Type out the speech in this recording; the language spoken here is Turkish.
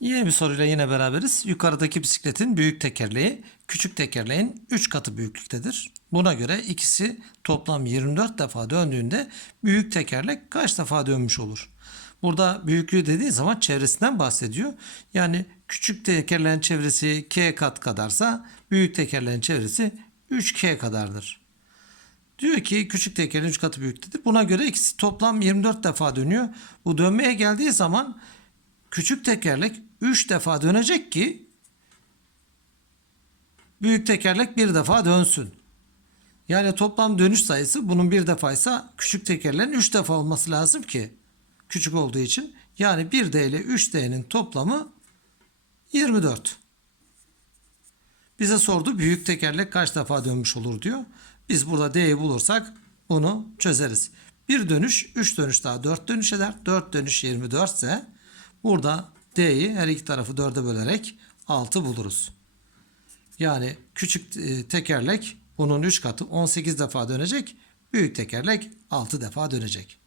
Yeni bir soruyla yine beraberiz. Yukarıdaki bisikletin büyük tekerleği küçük tekerleğin 3 katı büyüklüktedir. Buna göre ikisi toplam 24 defa döndüğünde büyük tekerlek kaç defa dönmüş olur? Burada büyüklüğü dediği zaman çevresinden bahsediyor. Yani küçük tekerleğin çevresi k kat kadarsa büyük tekerleğin çevresi 3k kadardır. Diyor ki küçük tekerleğin 3 katı büyüktür. Buna göre ikisi toplam 24 defa dönüyor. Bu dönmeye geldiği zaman küçük tekerlek 3 defa dönecek ki büyük tekerlek bir defa dönsün. Yani toplam dönüş sayısı bunun bir defaysa küçük tekerleğin 3 defa olması lazım ki küçük olduğu için. Yani 1D ile 3D'nin toplamı 24. Bize sordu büyük tekerlek kaç defa dönmüş olur diyor. Biz burada D'yi bulursak bunu çözeriz. Bir dönüş 3 dönüş daha 4 dönüş eder. 4 dönüş 24 ise burada D'yi her iki tarafı 4'e bölerek 6 buluruz. Yani küçük e, tekerlek bunun 3 katı 18 defa dönecek. Büyük tekerlek 6 defa dönecek.